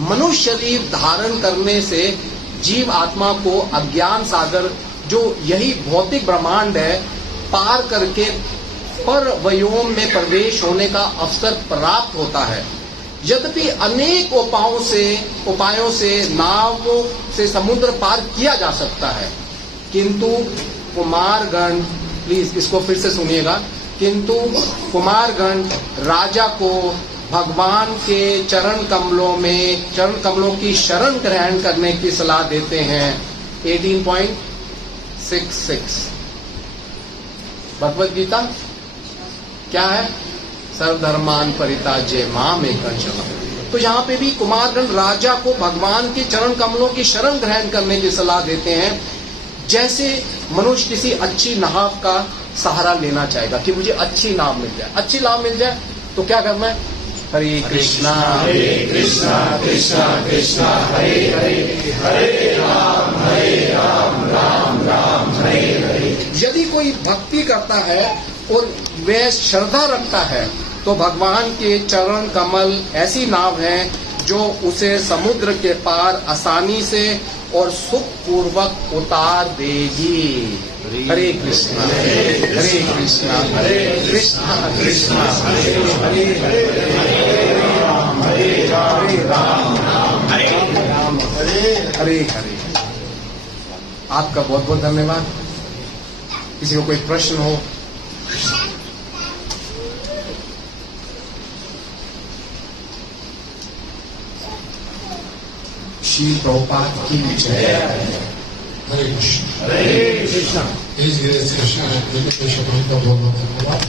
मनुष्य शरीर धारण करने से जीव आत्मा को अज्ञान सागर जो यही भौतिक ब्रह्मांड है पार करके पर व्योम में प्रवेश होने का अवसर प्राप्त होता है। यद्यपि अनेक उपायों से नावों से समुद्र पार किया जा सकता है किंतु कुमारगण, प्लीज इसको फिर से सुनिएगा, किंतु कुमारगण राजा को भगवान के चरण कमलों की शरण ग्रहण करने की सलाह देते हैं। 18.66 भगवद गीता क्या है? सर्वधर्मान परित्याज्य माम एकं शरणं। तो यहाँ पे भी कुमारगण राजा को भगवान के चरण कमलों की शरण ग्रहण करने की सलाह देते हैं। जैसे मनुष्य किसी अच्छी नाव का सहारा लेना चाहेगा कि मुझे अच्छी नाव मिल जाए, अच्छी नाव मिल जाए तो क्या करना है? हरे कृष्णा कृष्णा कृष्णा हरे हरे, हरे राम राम राम हरे हरे। यदि कोई भक्ति करता है और वह श्रद्धा रखता है तो भगवान के चरण कमल ऐसी नाव है जो उसे समुद्र के पार आसानी से और सुख पूर्वक उतार देगी। हरे कृष्णा हरे कृष्णा कृष्णा हरे हरे, हरे राम हरे हरे। आपका बहुत बहुत धन्यवाद। किसी को कोई प्रश्न हो? श्री प्रभुपाद की जय। हरे कृष्ण। हरे कृष्णा। इस कृष्ण कृष्ण का बहुत बहुत धन्यवाद।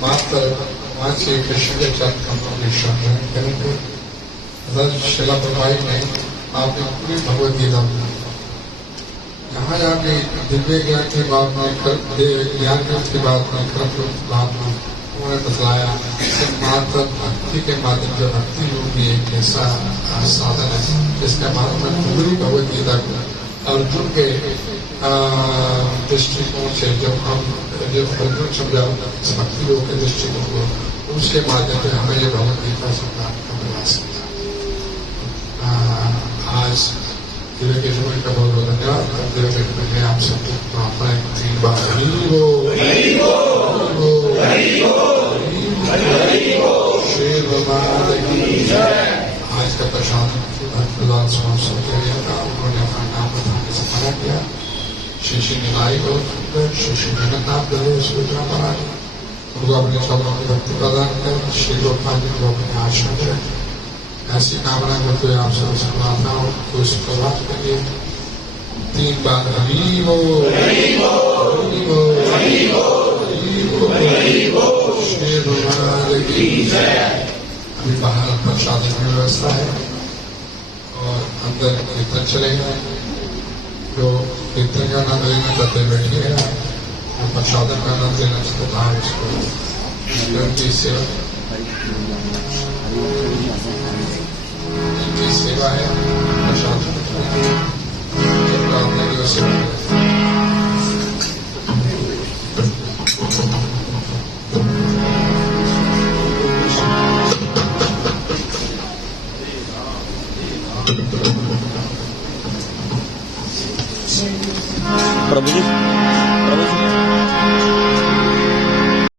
बात भगवान श्री कृष्ण के चरण कमलों की शरण करेंगे शिला प्रभाई ने आपने पूरी भगवत गीता यहाँ जाके दिव्य ज्ञान की बात में ज्ञान की बात में कर्म की बात में उन्होंने बतलाया कि मात्र भक्ति के माध्यम से भक्ति योग भी एक ऐसा साधन है जिसके माध्यम में पूरी भगवत गीता को अर्जुन के दृष्टिकोण से जब अर्जुन समझा भक्ति योग के दृष्टिकोण को उसके माध्यम से हमें ये भगवत गीता समझाने का प्रयास किया। आज दिव्य के समय का बहुत बहुत धन्यवाद। दिव्य के मैं आप सबको प्रार्थना 3 बार श्री भगवान आज का प्रसाद प्रदान समाप्त किया गया था। उन्होंने अपना नाम बताने से मना किया। श्री श्री निलाई गौर श्री श्री जगन्नाथ दले सूचना महाराज उनको अपने शब्दों की भक्ति प्रदान कर श्री गोपाल जी को अपने आश्रम में रखें। ऐसी कामना करते हुए आप सब समाधना हो तो इस प्रभात करिए 3 बार श्री भगवान की जय। अभी बाहर प्रसाद की व्यवस्था है और अंदर कीर्तन चलेगा। जो कीर्तन का आनंद लेना चाहते बैठिएगा, जो प्रसादन का आनंद लेना चाहते आप इसको की सेवा की सेवा है। प्रसाद प्रार्थना की सेवा प्रभु जी